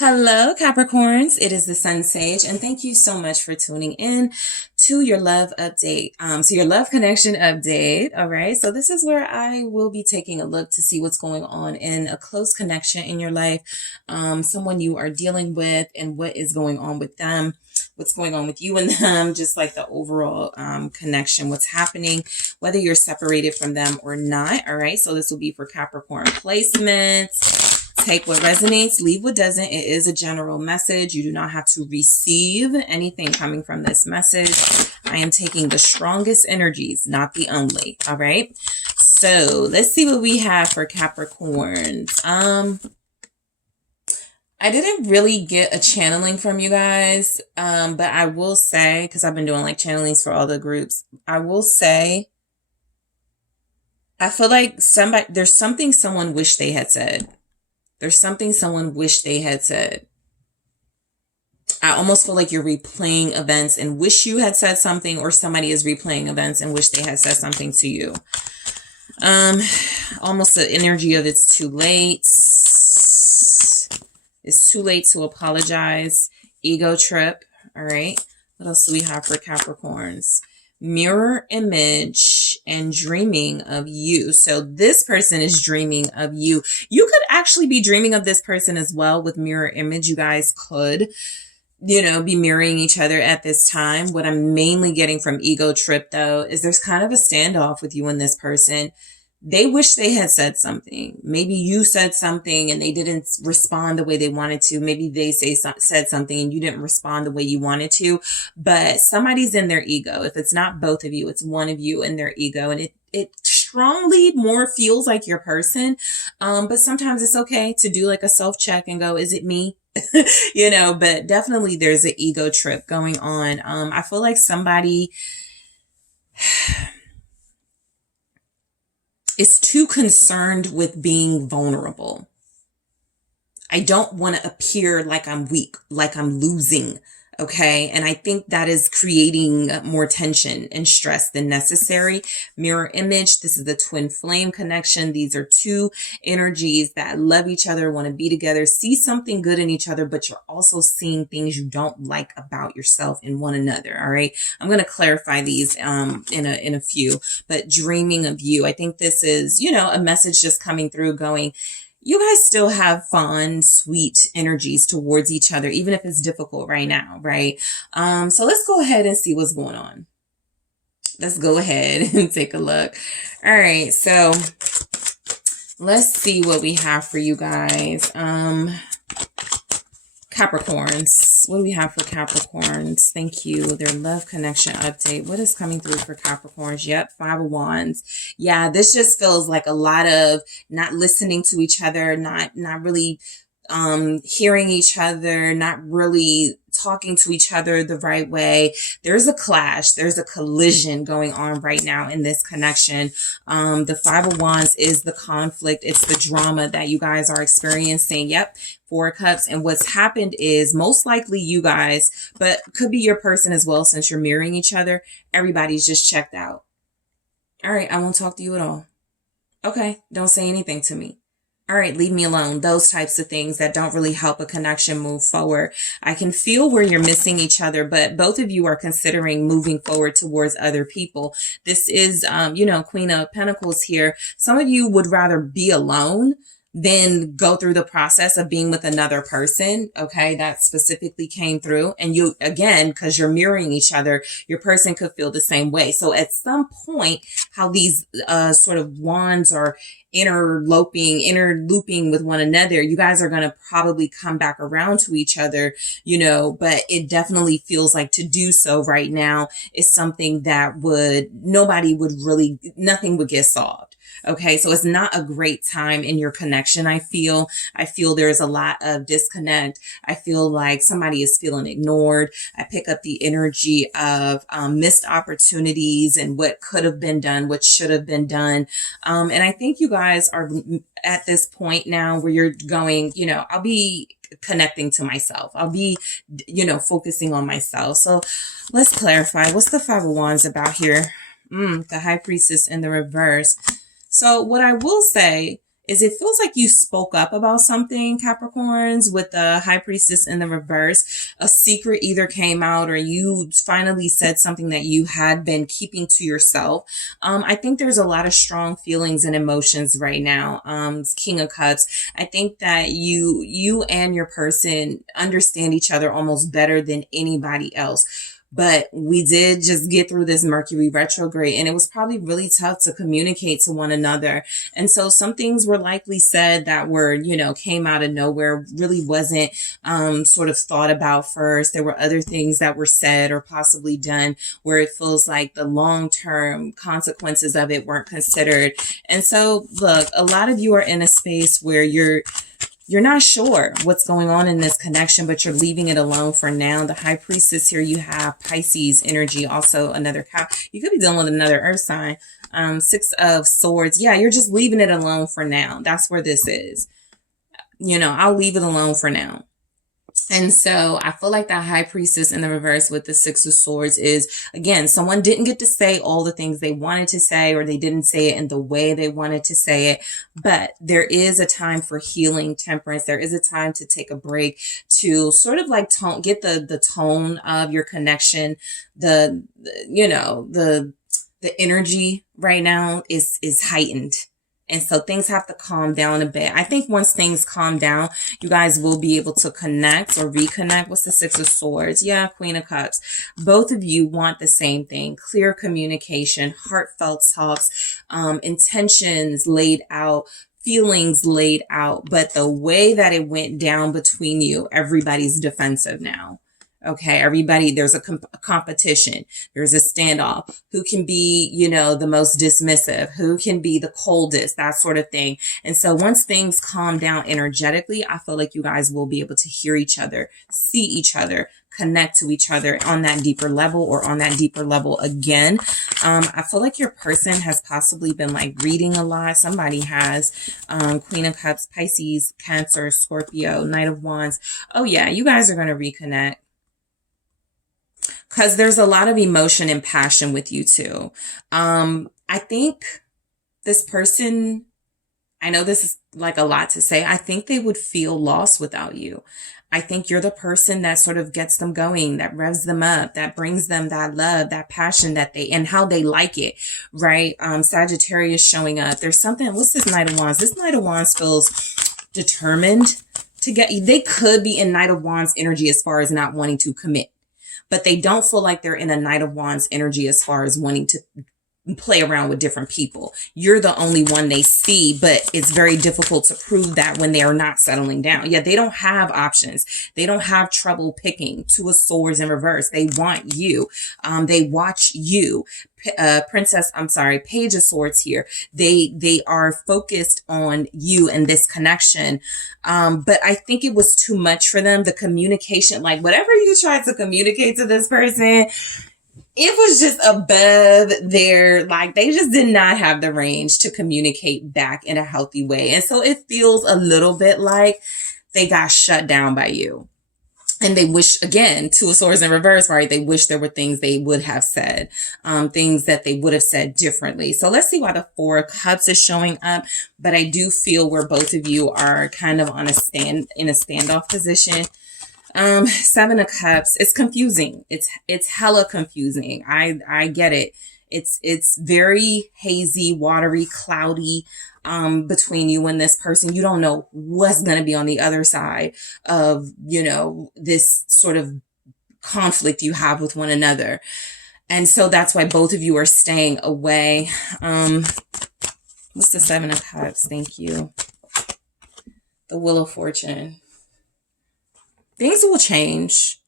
Hello, Capricorns. It is the SunSage, and thank you so much for tuning in to your love update. So your love connection update. All right. So this is where I will be taking a look to see what's going on in a close connection in your life, someone you are dealing with, and what is going on with them. What's going on with you and them, just like the overall connection, what's happening, whether you're separated from them or not. All right. So this will be for Capricorn placements. Take what resonates, leave what doesn't. It is a general message. You do not have to receive anything coming from this message. I am taking the strongest energies, not the only. All right. So let's see what we have for Capricorns. I didn't really get a channeling from you guys, but I will say, because I've been doing like channelings for all the groups, I will say, I feel like there's something someone wished they had said. There's something someone wished they had said. I almost feel like you're replaying events and wish you had said something, or somebody is replaying events and wish they had said something to you. Almost the energy of it's too late. It's too late to apologize. Ego trip. All right. What else do we have for Capricorns? Mirror image and dreaming of you. So this person is dreaming of you. You could actually be dreaming of this person as well with mirror image. You guys could, be mirroring each other at this time. What I'm mainly getting from ego trip though, is there's kind of a standoff with you and this person. They wish they had said something. Maybe you said something and they didn't respond the way they wanted to. Maybe they said something and you didn't respond the way you wanted to. But somebody's in their ego. If it's not both of you, it's one of you in their ego. And it strongly more feels like your person. But sometimes it's okay to do like a self-check and go, is it me? But definitely there's an ego trip going on. I feel like somebody is too concerned with being vulnerable. I don't want to appear like I'm weak, like I'm losing. Okay. And I think that is creating more tension and stress than necessary. Mirror image. This is the twin flame connection. These are two energies that love each other, want to be together, see something good in each other, but you're also seeing things you don't like about yourself in one another. All right. I'm going to clarify these, in a few, but dreaming of you. I think this is, a message just coming through going, you guys still have fun, sweet energies towards each other, even if it's difficult right now, right? So let's go ahead and see what's going on. Let's go ahead and take a look. All right, so let's see what we have for you guys. Capricorns. What do we have for Capricorns? Thank you. Their love connection update. What is coming through for Capricorns? Yep, Five of Wands. Yeah, this just feels like a lot of not listening to each other, not really hearing each other, not really talking to each other the right way. There's a clash. There's a collision going on right now in this connection. The Five of Wands is the conflict. It's the drama that you guys are experiencing. Yep. Four of Cups. And what's happened is most likely you guys, but could be your person as well, since you're mirroring each other. Everybody's just checked out. All right. I won't talk to you at all. Okay. Don't say anything to me. All right, leave me alone. Those types of things that don't really help a connection move forward. I can feel where you're missing each other, but both of you are considering moving forward towards other people. This is, Queen of Pentacles here. Some of you would rather be alone than go through the process of being with another person. Okay, that specifically came through. And you, again, because you're mirroring each other, your person could feel the same way. So at some point, how these sort of wands are interlooping with one another, you guys are going to probably come back around to each other, but it definitely feels like to do so right now is something that nothing would get solved. Okay. So it's not a great time in your connection. I feel there's a lot of disconnect. I feel like somebody is feeling ignored. I pick up the energy of missed opportunities and what could have been done, what should have been done. And I think you guys are at this point now where you're going, I'll be connecting to myself. I'll be, focusing on myself. So let's clarify. What's the Five of Wands about here? The High Priestess in the reverse. So what I will say is it feels like you spoke up about something, Capricorns, with the High Priestess in the reverse. A secret either came out or you finally said something that you had been keeping to yourself. I think there's a lot of strong feelings and emotions right now. King of Cups. I think that you and your person understand each other almost better than anybody else. But we did just get through this Mercury retrograde, and it was probably really tough to communicate to one another. And so some things were likely said that were, came out of nowhere, really wasn't sort of thought about first. There were other things that were said or possibly done where it feels like the long-term consequences of it weren't considered. And so, look, a lot of you are in a space where you're not sure what's going on in this connection, but you're leaving it alone for now. The High Priestess here, you have Pisces energy, also another cow. You could be dealing with another earth sign. Six of Swords. Yeah, you're just leaving it alone for now. That's where this is. I'll leave it alone for now. And so I feel like that High Priestess in the reverse with the Six of Swords is, again, someone didn't get to say all the things they wanted to say, or they didn't say it in the way they wanted to say it. But there is a time for healing, temperance. There is a time to take a break, to sort of like get the tone of your connection. The energy right now is heightened. And so things have to calm down a bit. I think once things calm down, you guys will be able to connect or reconnect with the Six of Swords. Yeah, Queen of Cups. Both of you want the same thing. Clear communication, heartfelt talks, intentions laid out, feelings laid out. But the way that it went down between you, everybody's defensive now. Okay, everybody, there's a competition. There's a standoff. Who can be, the most dismissive? Who can be the coldest? That sort of thing. And so once things calm down energetically, I feel like you guys will be able to hear each other, see each other, connect to each other on that deeper level or on that deeper level again. I feel like your person has possibly been like reading a lot. Somebody has Queen of Cups, Pisces, Cancer, Scorpio, Knight of Wands. Oh yeah, you guys are going to reconnect. Because there's a lot of emotion and passion with you too. I think this person, I know this is like a lot to say. I think they would feel lost without you. I think you're the person that sort of gets them going, that revs them up, that brings them that love, that passion and how they like it, right? Sagittarius showing up. There's something, what's this Knight of Wands? This Knight of Wands feels determined to they could be in Knight of Wands energy as far as not wanting to commit. But they don't feel like they're in a Knight of Wands energy as far as wanting to play around with different people. You're the only one they see, but it's very difficult to prove that when they are not settling down. Yeah, they don't have options. They don't have trouble picking. Two of Swords in reverse. They want you. They watch you. Page of Swords here. They are focused on you and this connection. But I think it was too much for them. The communication, like whatever you tried to communicate to this person, it was just above their, like, they just did not have the range to communicate back in a healthy way. And so it feels a little bit like they got shut down by you. And they wish, again, Two of Swords in reverse, right? They wish there were things they would have said, things that they would have said differently. So let's see why the Four of Cups is showing up. But I do feel where both of you are kind of in a standoff position. Seven of Cups. It's confusing. It's hella confusing. I get it. It's very hazy, watery, cloudy, between you and this person. You don't know what's going to be on the other side of, this sort of conflict you have with one another. And so that's why both of you are staying away. What's the Seven of Cups? Thank you. The Wheel of Fortune. Things will change.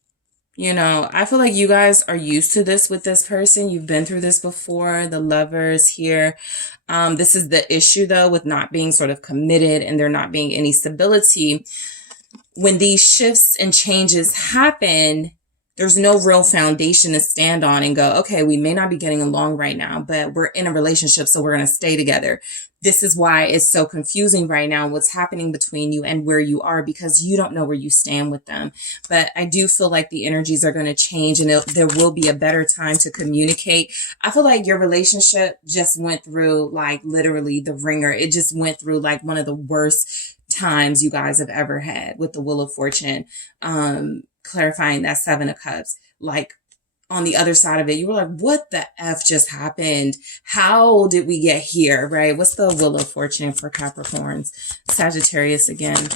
I feel like you guys are used to this with this person. You've been through this before. The Lovers here. This is the issue, though, with not being sort of committed and there not being any stability. When these shifts and changes happen, there's no real foundation to stand on and go, okay, we may not be getting along right now, but we're in a relationship, so we're going to stay together. this is why it's so confusing right now, what's happening between you and where you are, because you don't know where you stand with them. But I do feel like the energies are going to change, and there will be a better time to communicate. I feel like your relationship just went through like literally the ringer. It just went through like one of the worst times you guys have ever had with the Wheel of Fortune, clarifying that Seven of Cups. Like, on the other side of it, you were like, what the F just happened? How did we get here, right? What's the Wheel of Fortune for Capricorns? Sagittarius again.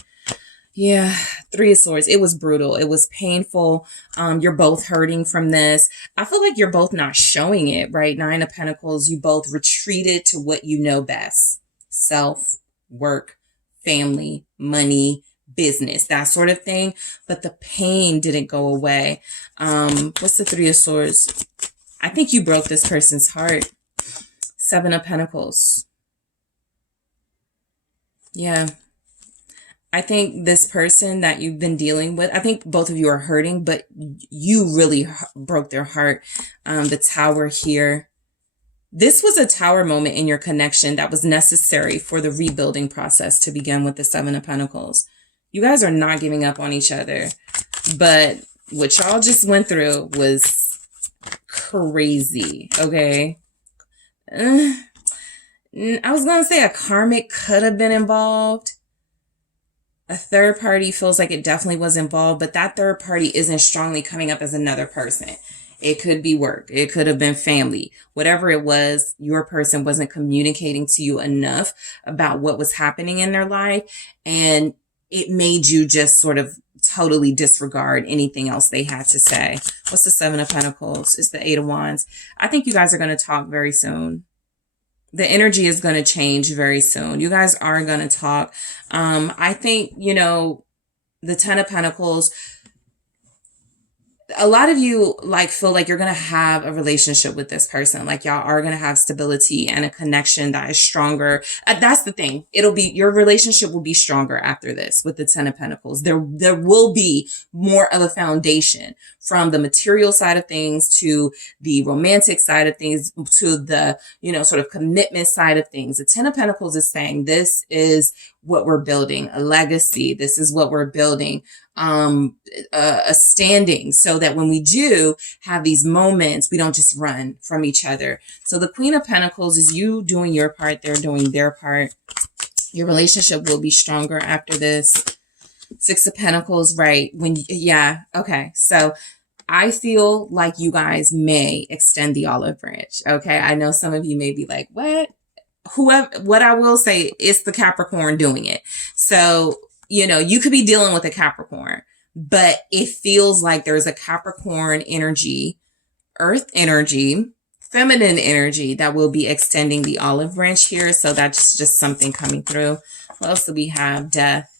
Yeah, Three of Swords. It was brutal. It was painful. You're both hurting from this. I feel like you're both not showing it, right? Nine of Pentacles. You both retreated to what you know best. Self, work, family, money, business, that sort of thing. But the pain didn't go away. What's the Three of Swords? I think you broke this person's heart. Seven of Pentacles. Yeah. I think this person that you've been dealing with, I think both of you are hurting, but you really broke their heart. The Tower here. This was a Tower moment in your connection that was necessary for the rebuilding process to begin with the Seven of Pentacles. You guys are not giving up on each other, but what y'all just went through was crazy, okay? I was going to say a karmic could have been involved. A third party feels like it definitely was involved, but that third party isn't strongly coming up as another person. It could be work. It could have been family. Whatever it was, your person wasn't communicating to you enough about what was happening in their life, and it made you just sort of totally disregard anything else they had to say. What's the Seven of Pentacles? It's the Eight of Wands. I think you guys are going to talk very soon. The energy is going to change very soon. You guys are going to talk. I think, you know, the Ten of Pentacles, a lot of you like feel like you're going to have a relationship with this person. Like y'all are going to have stability and a connection that is stronger. That's the thing. Your relationship will be stronger after this with the Ten of Pentacles. There will be more of a foundation from the material side of things to the romantic side of things to the, you know, sort of commitment side of things. The Ten of Pentacles is saying this is what we're building, a legacy. This is what we're building. A standing, so that when we do have these moments, we don't just run from each other. So the Queen of Pentacles is you doing your part, they're doing their part. Your relationship will be stronger after this. Six of Pentacles, right? Okay. So I feel like you guys may extend the olive branch. Okay. I know some of you may be like, what? What I will say is the Capricorn doing it. So, you know, you could be dealing with a Capricorn, but it feels like there's a Capricorn energy, earth energy, feminine energy that will be extending the olive branch here. So that's just something coming through. What else do we have? Death.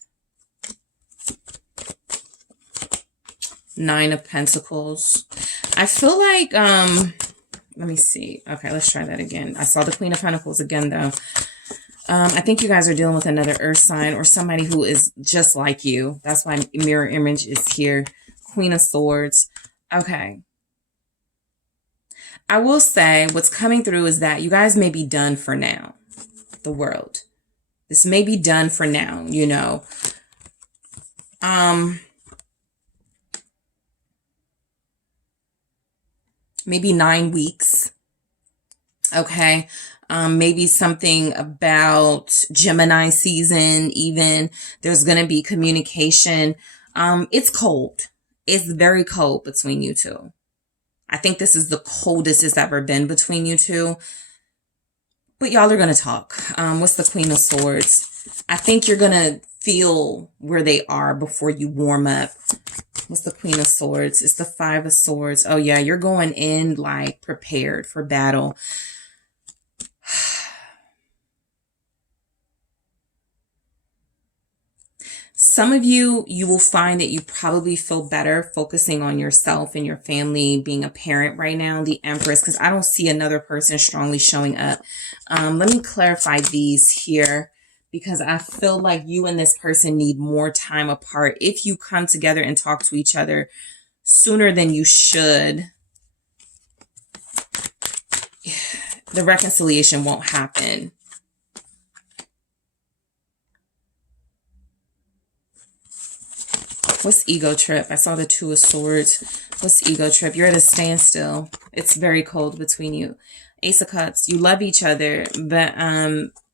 Nine of Pentacles. I feel like, let me see. Okay, let's try that again. I saw the Queen of Pentacles again, though. I think you guys are dealing with another earth sign or somebody who is just like you. That's why mirror image is here. Queen of Swords. Okay. I will say what's coming through is that you guys may be done for now. The world. This may be done for now, you know. Maybe 9 weeks. Okay. Maybe something about Gemini season, even. There's going to be communication. It's cold. It's very cold between you two. I think this is the coldest it's ever been between you two. But y'all are going to talk. What's the Queen of Swords? I think you're going to feel where they are before you warm up. What's the Queen of Swords? It's the Five of Swords. Oh, yeah. You're going in like prepared for battle. Some of you will find that you probably feel better focusing on yourself and your family, being a parent right now, the Empress, because I don't see another person strongly showing up. Let me clarify these here, because I feel like you and this person need more time apart. If you come together and talk to each other sooner than you should, the reconciliation won't happen. What's ego trip? I saw the Two of Swords. What's ego trip? You're at a standstill. It's very cold between you. Ace of Cups. You love each other, but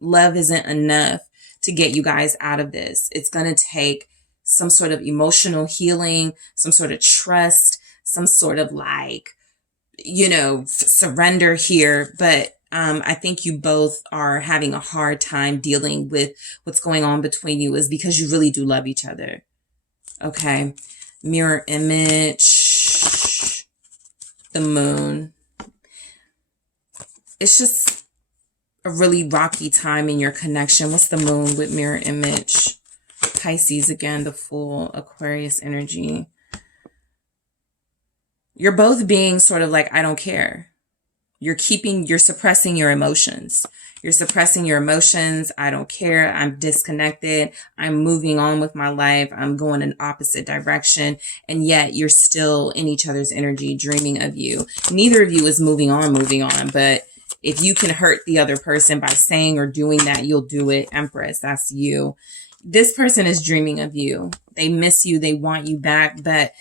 love isn't enough to get you guys out of this. It's going to take some sort of emotional healing, some sort of trust, some sort of like, you know, surrender here. But I think you both are having a hard time dealing with what's going on between you is because you really do love each other. Okay. Mirror image. The moon. It's just a really rocky time in your connection. What's the moon with mirror image? Pisces again, the Fool, Aquarius energy. You're both being sort of like, I don't care. You're suppressing your emotions. You're suppressing your emotions. I don't care. I'm disconnected. I'm moving on with my life. I'm going in opposite direction. And yet you're still in each other's energy, dreaming of you. Neither of you is moving on. But if you can hurt the other person by saying or doing that, you'll do it. Empress, that's you. This person is dreaming of you. They miss you. They want you back. But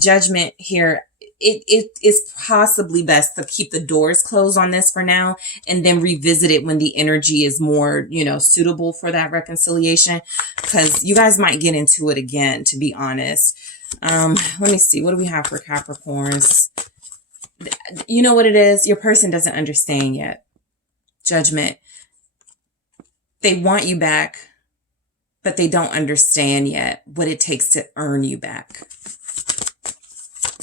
Judgment here, it is possibly best to keep the doors closed on this for now and then revisit it when the energy is more, you know, suitable for that reconciliation, because you guys might get into it again, to be honest. Let me see. What do we have for Capricorns? You know what it is? Your person doesn't understand yet. Judgment. They want you back, but they don't understand yet what it takes to earn you back.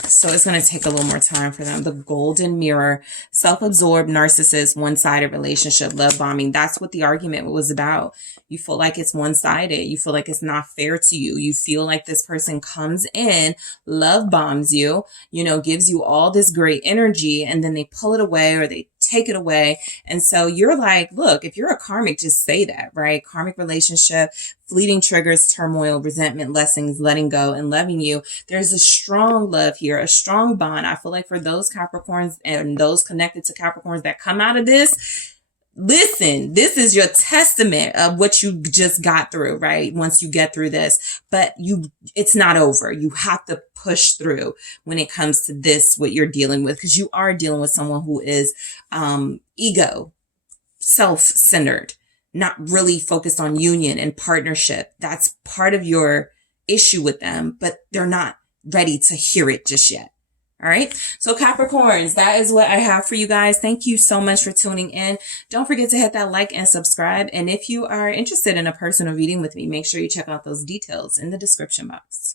So it's going to take a little more time for them. The Golden Mirror, self-absorbed, narcissist, one-sided relationship, love bombing. That's what the argument was about. You feel like it's one-sided. You feel like it's not fair to you. You feel like this person comes in, love bombs you, you know, gives you all this great energy, and then they pull it away or they take it away. And so you're like, look, if you're a karmic, just say that, right? Karmic relationship, fleeting triggers, turmoil, resentment, lessons, letting go, and loving you. There's a strong love here, a strong bond. I feel like for those Capricorns and those connected to Capricorns that come out of this, listen, this is your testament of what you just got through, right? Once you get through this, but it's not over. You have to push through when it comes to this, what you're dealing with, because you are dealing with someone who is ego, self-centered, not really focused on union and partnership. That's part of your issue with them, but they're not ready to hear it just yet. All right. So Capricorns, that is what I have for you guys. Thank you so much for tuning in. Don't forget to hit that like and subscribe. And if you are interested in a personal reading with me, make sure you check out those details in the description box.